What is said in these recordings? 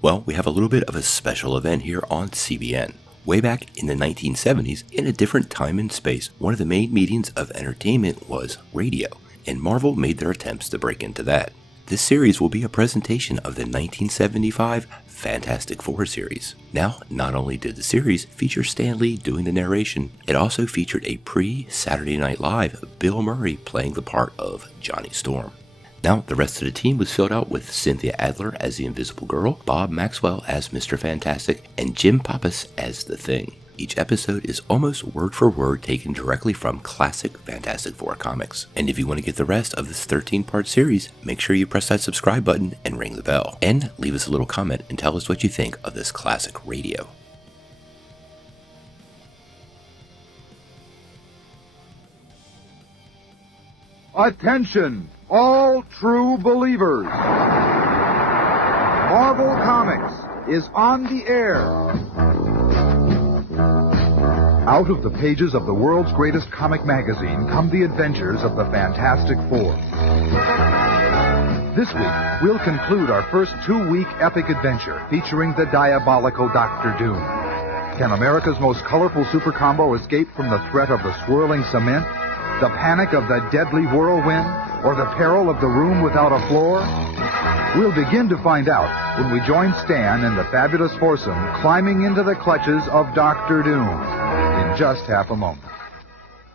Well, we have a little bit of a special event here on CBN. Way back in the 1970s, in a different time and space, one of the main mediums of entertainment was radio, and Marvel made their attempts to break into that. This series will be a presentation of the 1975 Fantastic Four series. Now, not only did the series feature Stan Lee doing the narration, it also featured a pre-Saturday Night Live Bill Murray playing the part of Johnny Storm. Now, the rest of the team was filled out with Cynthia Adler as the Invisible Girl, Bob Maxwell as Mr. Fantastic, and Jim Pappas as the Thing. Each episode is almost word for word taken directly from classic Fantastic Four comics. And if you want to get the rest of this 13-part series, make sure you press that subscribe button and ring the bell. And leave us a little comment and tell us what you think of this classic radio. Attention, all true believers. Marvel Comics is on the air. Out of the pages of the world's greatest comic magazine come the adventures of the Fantastic Four. This week, we'll conclude our first 2-week epic adventure featuring the diabolical Dr. Doom. Can America's most colorful super combo escape from the threat of the swirling cement, the panic of the deadly whirlwind, or the peril of the room without a floor? We'll begin to find out when we join Stan and the fabulous foursome climbing into the clutches of Dr. Doom in just half a moment.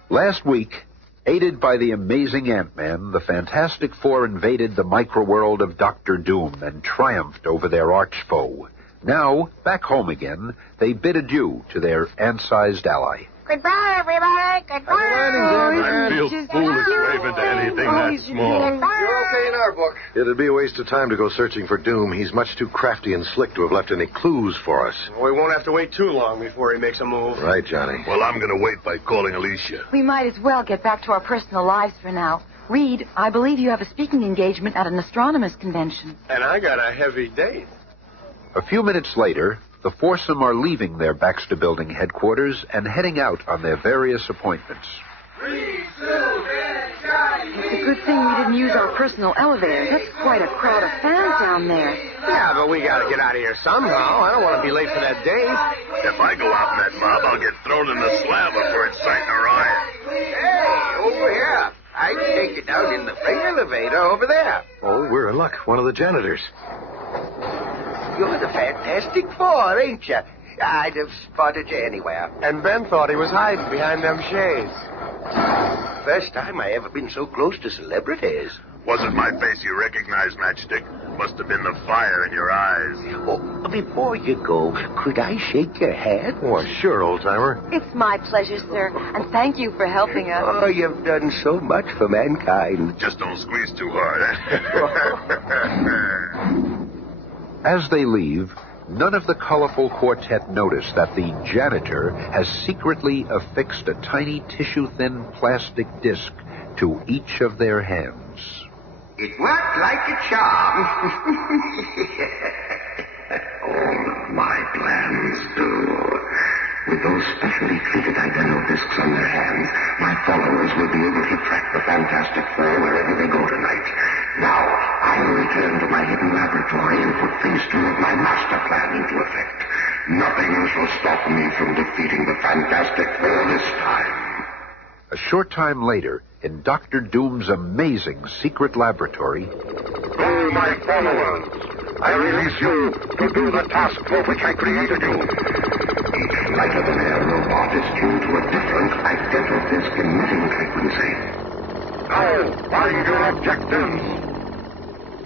Last week, aided by the amazing Ant-Man, the Fantastic Four invaded the microworld of Dr. Doom and triumphed over their arch-foe. Now, back home again, they bid adieu to their ant-sized ally. Goodbye, everybody. Goodbye. I feel foolish waving to anything that small. You're okay in our book. It'd be a waste of time to go searching for Doom. He's much too crafty and slick to have left any clues for us. We won't have to wait too long before he makes a move. Right, Johnny. Well, I'm going to wait by calling Alicia. We might as well get back to our personal lives for now. Reed, I believe you have a speaking engagement at an astronomers convention. And I got a heavy date. A few minutes later, the foursome are leaving their Baxter Building headquarters and heading out on their various appointments. It's a good thing we didn't use our personal elevators. That's quite a crowd of fans down there. Yeah, but we got to get out of here somehow. I don't want to be late for that date. If I go out in that mob, I'll get thrown in the slab before it's starting to riot. Hey, over here. I can take you down in the freight elevator over there. Oh, we're in luck. One of the janitors. You're the Fantastic Four, ain't you? I'd have spotted you anywhere. And Ben thought he was hiding behind them shades. First time I ever been so close to celebrities. Wasn't my face you recognized, Matchstick. Must have been the fire in your eyes. Oh, before you go, could I shake your hand? Oh, sure, old-timer. It's my pleasure, sir, and thank you for helping us. Oh, you've done so much for mankind. Just don't squeeze too hard. As they leave, none of the colorful quartet notice that the janitor has secretly affixed a tiny tissue-thin plastic disc to each of their hands. It worked like a charm. All of my plans do. With those specially treated identical discs on their hands, my followers will be able to track the Fantastic Four wherever they go tonight. Now, I will return to my hidden laboratory and put phase 2 of my master plan into effect. Nothing shall stop me from defeating the Fantastic Four this time. A short time later, in Dr. Doom's amazing secret laboratory... All my followers, I release you to do the task for which I created you. Each lighter-than-air robot is tuned to a different identical-disc emitting frequency. Now, find your objectives.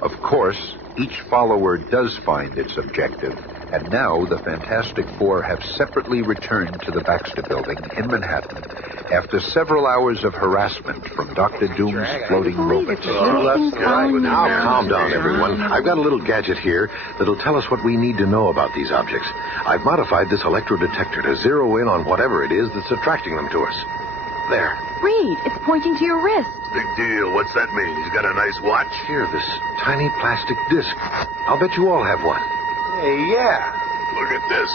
Of course, each follower does find its objective, and now the Fantastic Four have separately returned to the Baxter Building in Manhattan after several hours of harassment from Dr. Doom's floating robots. Now, calm down, everyone. I've got a little gadget here that'll tell us what we need to know about these objects. I've modified this electrodetector to zero in on whatever it is that's attracting them to us. There. Reed, it's pointing to your wrist. Big deal. What's that mean? He's got a nice watch? Here, this tiny plastic disc. I'll bet you all have one. Hey, yeah. Look at this.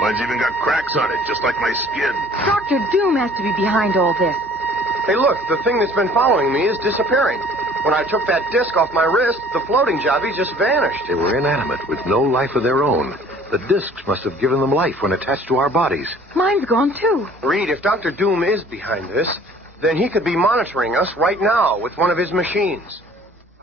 Mine's even got cracks on it, just like my skin. Dr. Doom has to be behind all this. Hey, look, the thing that's been following me is disappearing. When I took that disc off my wrist, the floating jobbies just vanished. They were inanimate with no life of their own. The discs must have given them life when attached to our bodies. Mine's gone, too. Reed, if Dr. Doom is behind this, then he could be monitoring us right now with one of his machines.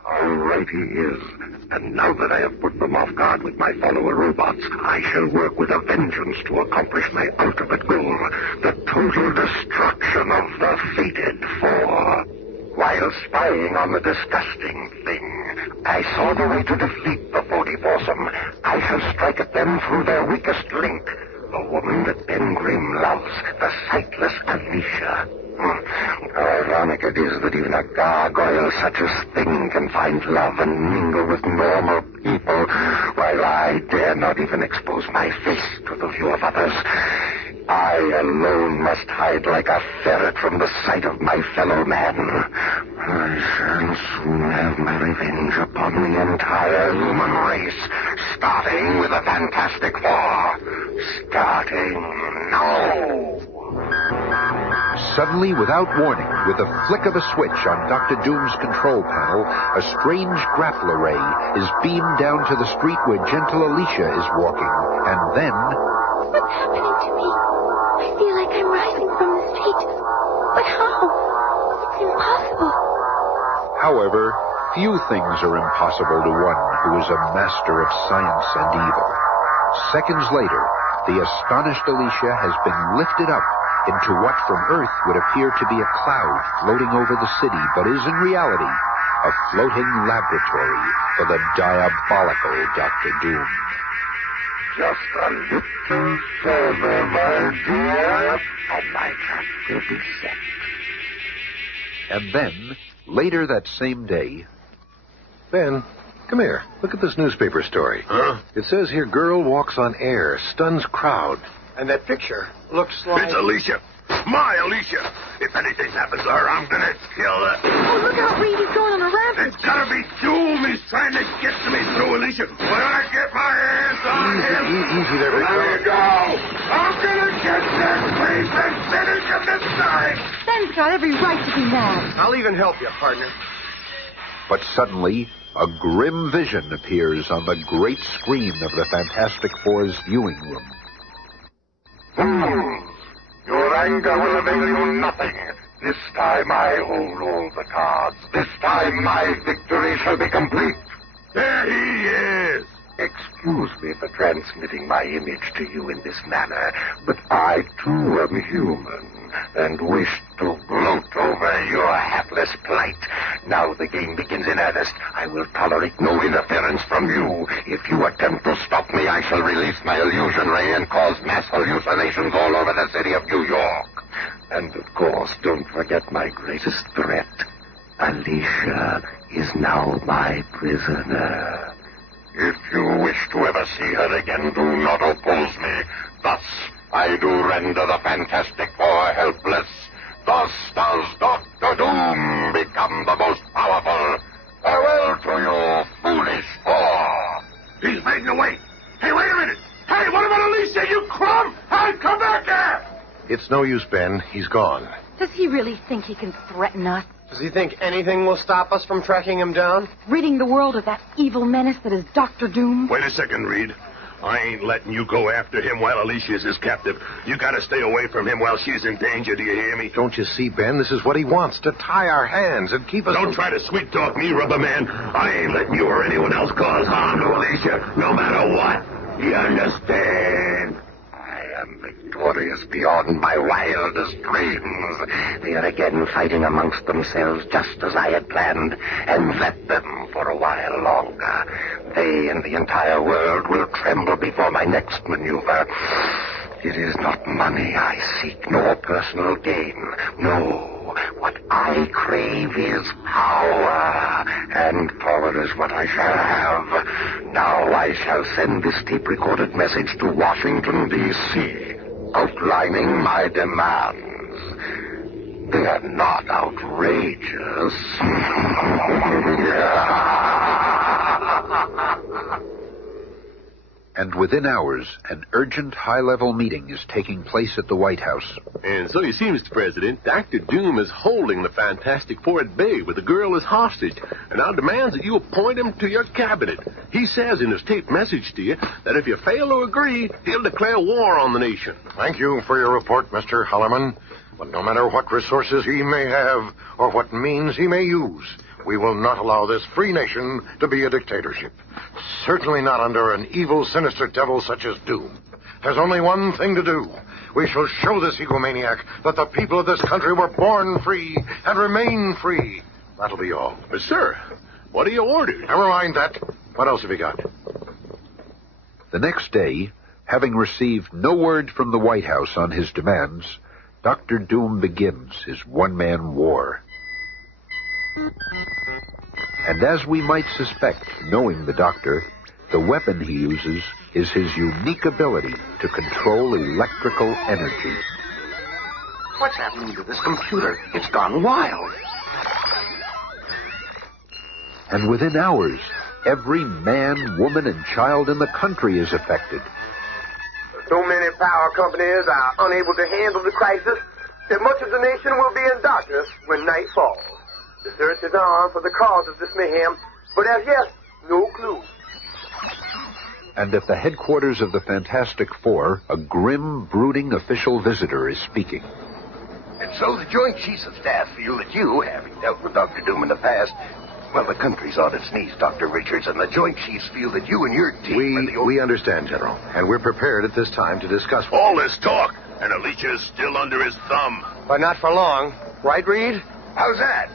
All right, he is. And now that I have put them off guard with my follower robots, I shall work with a vengeance to accomplish my ultimate goal, the total destruction of the fated four. While spying on the disgusting thing, I saw the way to defeat the 40 foursome. I shall strike at them through their weakest link, the woman that Ben Grimm loves, the sightless Alicia. How ironic it is that even a gargoyle such as Thing can find love and mingle with normal people, while I dare not even expose my face to the view of others. I alone must hide like a ferret from the sight of my fellow man. I shall soon have my revenge upon the entire human race, starting with the Fantastic Four. Starting now. Suddenly, without warning, with the flick of a switch on Dr. Doom's control panel, a strange grapple array is beamed down to the street where gentle Alicia is walking. And then... What's happening to me? I feel like I'm rising from the street. But how? It's impossible. However, few things are impossible to one who is a master of science and evil. Seconds later, the astonished Alicia has been lifted up into what from Earth would appear to be a cloud floating over the city, but is in reality a floating laboratory for the diabolical Dr. Doom. Just a little further, my dear, and my trap will be set. And then, later that same day... Ben, come here. Look at this newspaper story. Huh? It says here, girl walks on air, stuns crowd. And that picture looks like... It's Alicia. My Alicia. If anything happens to her, I'm gonna kill her. Oh, look out, Reed. He's going on a rampage. It's gotta be Doom. He's trying to get to me through Alicia. When I get my hands on him... Easy there, big Let fella. me go. I'm gonna get that place and finish him this time. Ben's got every right to be mad. I'll even help you, partner. But suddenly, a grim vision appears on the great screen of the Fantastic Four's viewing room. Your anger will avail you nothing. This time I hold all the cards. This time my victory shall be complete. There he is. Excuse me for transmitting my image to you in this manner, but I too am human and wish to gloat over your hapless plight. Now the game begins in earnest. I will tolerate no interference from you. If you attempt to stop me, I shall release my illusion ray and cause mass hallucinations all over the city of New York. And of course, don't forget my greatest threat. Alicia is now my prisoner. If you wish to ever see her again, do not oppose me. Thus, I do render the Fantastic Four helpless. Thus does Dr. Doom become the most powerful. Farewell to you, foolish four. He's making away. Hey, wait a minute. Hey, what about Alicia, you crumb? Hey, come back here. It's no use, Ben. He's gone. Does he really think he can threaten us? Does he think anything will stop us from tracking him down? Ridding the world of that evil menace that is Dr. Doom? Wait a second, Reed. I ain't letting you go after him while Alicia's his captive. You gotta stay away from him while she's in danger, do you hear me? Don't you see, Ben? This is what he wants, to tie our hands and keep us... Don't try to sweet-talk me, rubber man. I ain't letting you or anyone else cause harm to Alicia, no matter what. You understand? I am victorious beyond my wildest dreams. They are again fighting amongst themselves just as I had planned, and let them for a while longer. They and the entire world will tremble before my next maneuver. It is not money I seek, nor personal gain. No, what I crave is power, and power is what I shall have. Now I shall send this tape-recorded message to Washington, D.C., outlining my demands. They are not outrageous. And within hours, an urgent high-level meeting is taking place at the White House. And so you see, Mr. President, Dr. Doom is holding the Fantastic Four at bay with the girl as hostage, and now demands that you appoint him to your cabinet. He says in his taped message to you that if you fail to agree, he'll declare war on the nation. Thank you for your report, Mr. Hallerman. But no matter what resources he may have or what means he may use, we will not allow this free nation to be a dictatorship. Certainly not under an evil, sinister devil such as Doom. There's only one thing to do. We shall show this egomaniac that the people of this country were born free and remain free. That'll be all. But, sir, what are your orders? Never mind that. What else have you got? The next day, having received no word from the White House on his demands, Dr. Doom begins his one-man war. And as we might suspect, knowing the Doctor, the weapon he uses is his unique ability to control electrical energy. What's happening to this computer? It's gone wild. And within hours, every man, woman, and child in the country is affected. So many power companies are unable to handle the crisis that much of the nation will be in darkness when night falls. The search is on for the cause of this mayhem, but as yet, no clue. And at the headquarters of the Fantastic Four, a grim, brooding official visitor is speaking. And so the Joint Chiefs of Staff feel that you, having dealt with Dr. Doom in the past, well, the country's on its knees, Dr. Richards, and the Joint Chiefs feel that you and your team... We understand, General, and we're prepared at this time to discuss... All this talk, and Alicia is still under his thumb. But not for long. Right, Reed? How's that?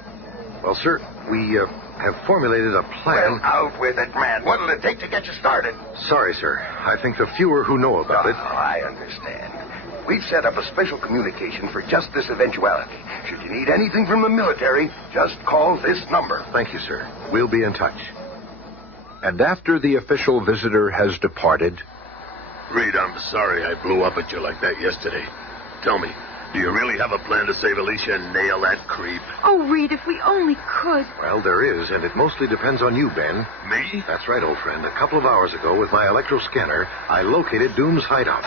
Well, sir, we have formulated a plan... Well, out with it, man. What'll it take to get you started? Sorry, sir. I think the fewer who know about it... I understand. We've set up a special communication for just this eventuality. Should you need anything from the military, just call this number. Thank you, sir. We'll be in touch. And after the official visitor has departed... Reed, I'm sorry I blew up at you like that yesterday. Tell me, do you really have a plan to save Alicia and nail that creep? Oh, Reed, if we only could. Well, there is, and it mostly depends on you, Ben. Me? That's right, old friend. A couple of hours ago, with my electro scanner, I located Doom's hideout.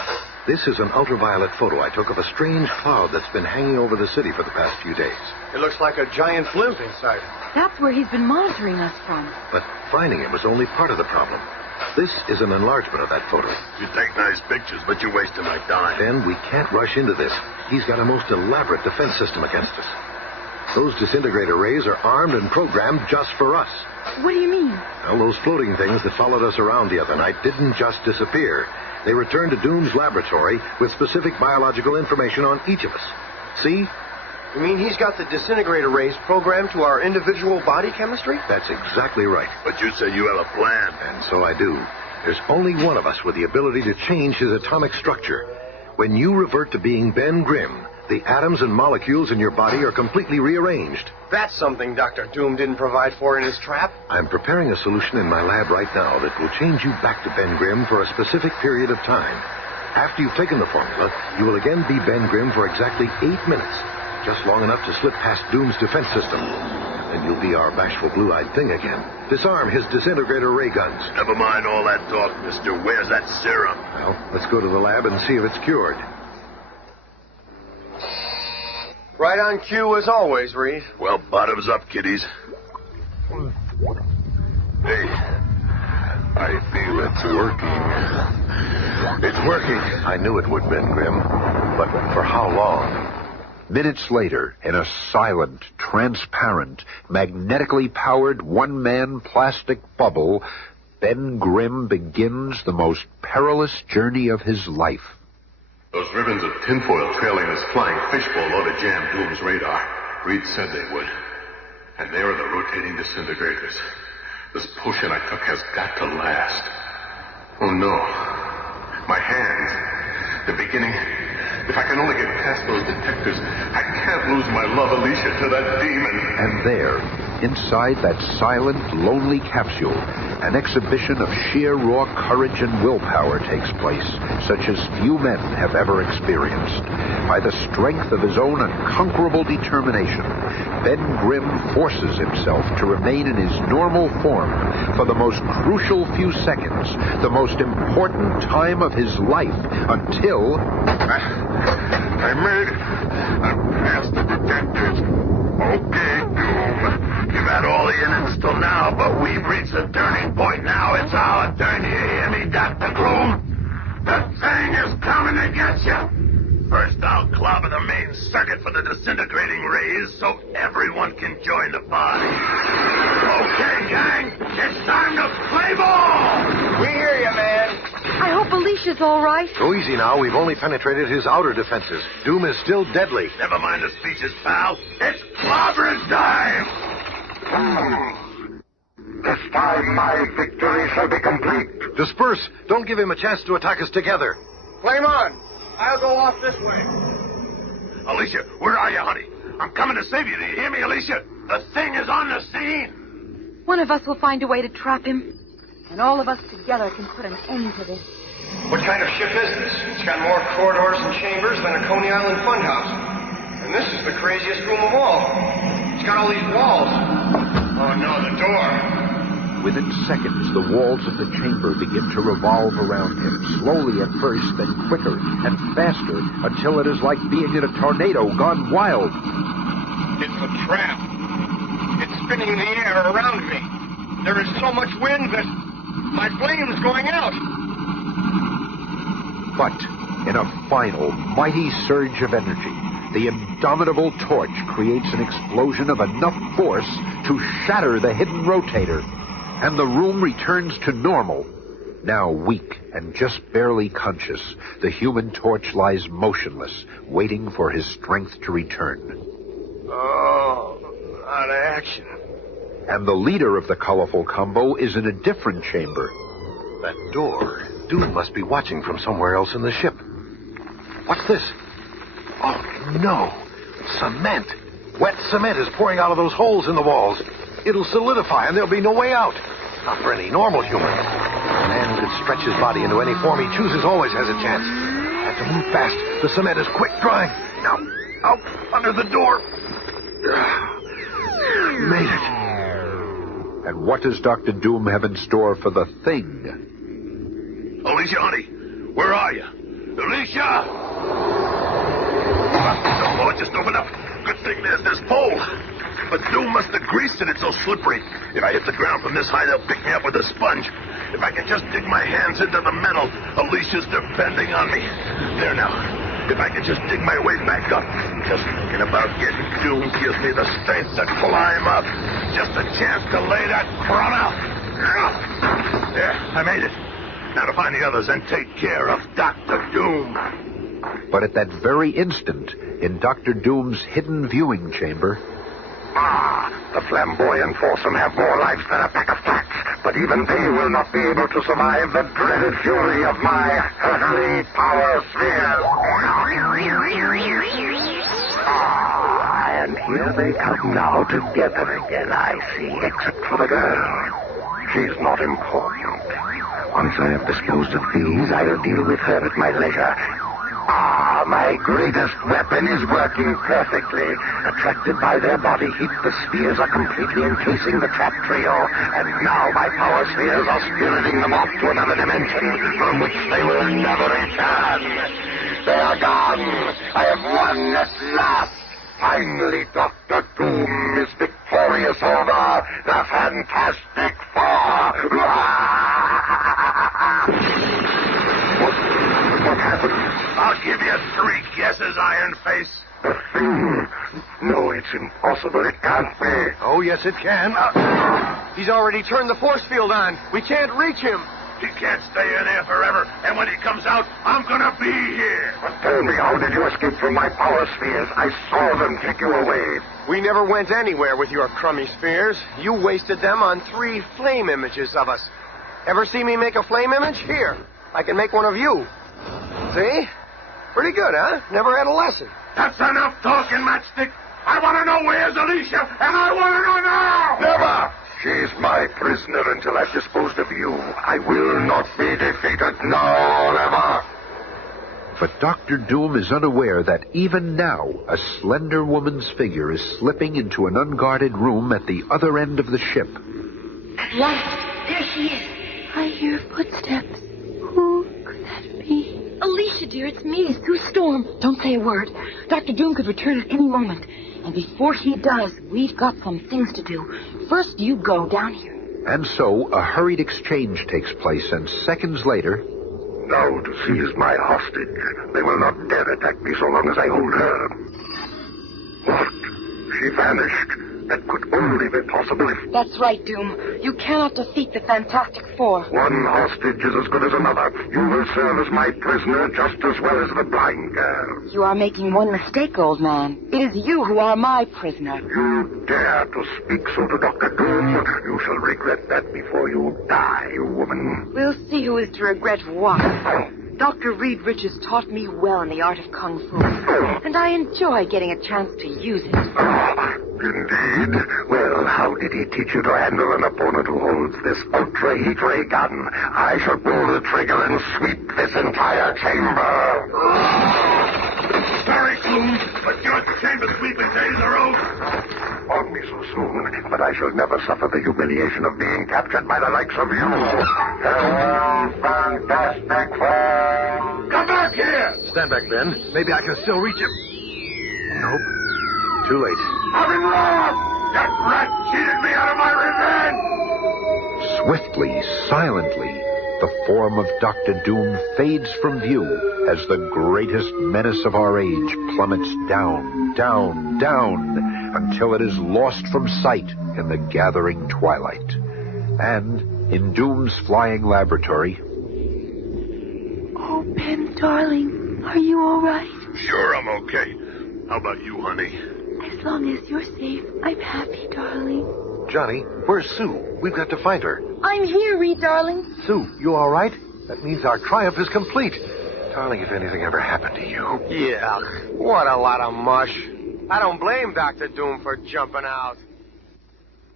This is an ultraviolet photo I took of a strange cloud that's been hanging over the city for the past few days. It looks like a giant blimp inside. That's where he's been monitoring us from. But finding it was only part of the problem. This is an enlargement of that photo. You take nice pictures, but you're wasting my time. Ben, we can't rush into this. He's got a most elaborate defense system against us. Those disintegrator rays are armed and programmed just for us. What do you mean? Well, those floating things that followed us around the other night didn't just disappear. They returned to Doom's laboratory with specific biological information on each of us. See? You mean he's got the disintegrator rays programmed to our individual body chemistry? That's exactly right. But you said you have a plan. And so I do. There's only one of us with the ability to change his atomic structure. When you revert to being Ben Grimm, the atoms and molecules in your body are completely rearranged. That's something Dr. Doom didn't provide for in his trap. I'm preparing a solution in my lab right now that will change you back to Ben Grimm for a specific period of time. After you've taken the formula, you will again be Ben Grimm for exactly 8 minutes, just long enough to slip past Doom's defense system. Then you'll be our bashful blue-eyed thing again. Disarm his disintegrator ray guns. Never mind all that talk, mister. Where's that serum? Well, let's go to the lab and see if it's cured. Right on cue as always, Reed. Well, bottoms up, kiddies. Hey, I feel it's working. It's working. I knew it would, Ben Grimm. But for how long? Minutes later, in a silent, transparent, magnetically powered one-man plastic bubble, Ben Grimm begins the most perilous journey of his life. Those ribbons of tinfoil trailing this flying fishbowl ought to jam Doom's radar. Reed said they would. And there are the rotating disintegrators. This potion I took has got to last. Oh, no. My hands. They're beginning... If I can only get past those detectors, I can't lose my love, Alicia, to that demon. And there, inside that silent, lonely capsule, an exhibition of sheer raw courage and willpower takes place, such as few men have ever experienced. By the strength of his own unconquerable determination, Ben Grimm forces himself to remain in his normal form for the most crucial few seconds, the most important time of his life, until... I made it. I'm past the detectors. Okay, Doom. You've had all the innings till now, but we've reached a turning point now. It's our turn. You hear me, Dr. Groom? The thing is coming to get you. First, I'll clobber the main circuit for the disintegrating rays so everyone can join the party. Okay, gang, it's time to play ball! We hear you, man. I hope Alicia's all right. Go easy now. We've only penetrated his outer defenses. Doom is still deadly. Never mind the speeches, pal. It's clobbering time! This time my victory shall be complete. Disperse. Don't give him a chance to attack us together. Flame on. I'll go off this way. Alicia, where are you, honey? I'm coming to save you. Do you hear me, Alicia? The thing is on the scene. One of us will find a way to trap him, and all of us together can put an end to this. What kind of ship is this? It's got more corridors and chambers than a Coney Island funhouse. And this is the craziest room of all. It's got all these walls. Oh, no, the door. Within seconds, the walls of the chamber begin to revolve around him, slowly at first, then quicker and faster, until it is like being in a tornado gone wild. It's a trap. It's spinning in the air around me. There is so much wind that my flame's going out. But in a final, mighty surge of energy, the indomitable torch creates an explosion of enough force to shatter the hidden rotator, and the room returns to normal. Now weak and just barely conscious, the human torch lies motionless, waiting for his strength to return. Oh, out of action. And the leader of the colorful combo is in a different chamber. That door. Doom must be watching from somewhere else in the ship. What's this? Oh, no. Cement. Wet cement is pouring out of those holes in the walls. It'll solidify, and there'll be no way out. Not for any normal human. A man who can stretch his body into any form he chooses always has a chance. I have to move fast. The cement is quick drying. Now, out under the door. Made it. And what does Dr. Doom have in store for the thing? Alicia, honey, where are you? Alicia! Oh, it just opened up. Good thing there's this pole. But Doom must have greased it. It's so slippery. If I hit the ground from this high, they'll pick me up with a sponge. If I can just dig my hands into the metal, Alicia's depending on me. There now. If I can just dig my way back up. Just thinking about getting Doom gives me the strength to climb up. Just a chance to lay that crumb out. There, I made it. Now to find the others and take care of Dr. Doom. But at that very instant, in Dr. Doom's hidden viewing chamber... The flamboyant foursome have more lives than a pack of cats, but even they will not be able to survive the dreaded fury of my heavenly power sphere. And here they come now together again, I see, except for the girl. She's not important. Once I have disposed of these, I'll deal with her at my leisure. My greatest weapon is working perfectly. Attracted by their body heat, the spheres are completely encasing the trap trio. And now my power spheres are spiriting them off to another dimension from which they will never return. They are gone. I have won at last. Finally, Dr. Doom is victorious over the Fantastic Four. What happened? I'll give you 3 guesses, Iron Face. The thing? No, it's impossible. It can't be. Oh, yes, it can. He's already turned the force field on. We can't reach him. He can't stay in there forever, and when he comes out, I'm gonna be here. But tell me, how did you escape from my power spheres? I saw them take you away. We never went anywhere with your crummy spheres. You wasted them on 3 flame images of us. Ever see me make a flame image? Here, I can make one of you. See? Pretty good, huh? Never had a lesson. That's enough talking, Matchstick. I want to know where's Alicia, and I want to know now! Never! She's my prisoner until I've disposed of you. I will not be defeated. No, never. But Dr. Doom is unaware that even now, a slender woman's figure is slipping into an unguarded room at the other end of the ship. At last, there she is. I hear footsteps. Who could that be? Alicia, dear, it's me, Sue Storm. Don't say a word. Dr. Doom could return at any moment. And before he does, we've got some things to do. First, you go down here. And so, a hurried exchange takes place, and seconds later... Now to seize my hostage. They will not dare attack me so long as I hold her. What? She vanished. That could only be possible if... That's right, Doom. You cannot defeat the Fantastic Four. One hostage is as good as another. You will serve as my prisoner just as well as the blind girl. You are making one mistake, old man. It is you who are my prisoner. You dare to speak so to Dr. Doom? You shall regret that before you die, you woman. We'll see who is to regret what. Dr. Reed Richards taught me well in the art of Kung Fu, and I enjoy getting a chance to use it. Indeed? Well, how did he teach you to handle an opponent who holds this ultra heat ray gun? I shall pull the trigger and sweep this entire chamber. Sorry, Clune, but your chamber sweeping days are over. On me so soon, but I shall never suffer the humiliation of being captured by the likes of you. Farewell, Fantastic Four! Come back here! Stand back, Ben. Maybe I can still reach him. Nope. Too late. I've been wrong! That rat cheated me out of my revenge! Swiftly, silently, the form of Dr. Doom fades from view as the greatest menace of our age plummets down, down, down, until it is lost from sight in the gathering twilight. And in Doom's flying laboratory... Oh, Ben, darling, are you all right? Sure, I'm okay. How about you, honey? As long as you're safe, I'm happy, darling. Johnny, where's Sue? We've got to find her. I'm here, Reed, darling. Sue, you all right? That means our triumph is complete. Darling, if anything ever happened to you... Yeah, what a lot of mush. I don't blame Dr. Doom for jumping out.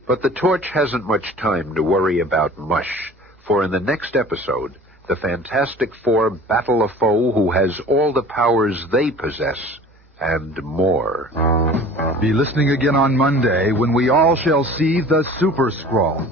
But the Torch hasn't much time to worry about mush, for in the next episode, the Fantastic Four battle a foe who has all the powers they possess, and more. Be listening again on Monday when we all shall see the Super Skrull.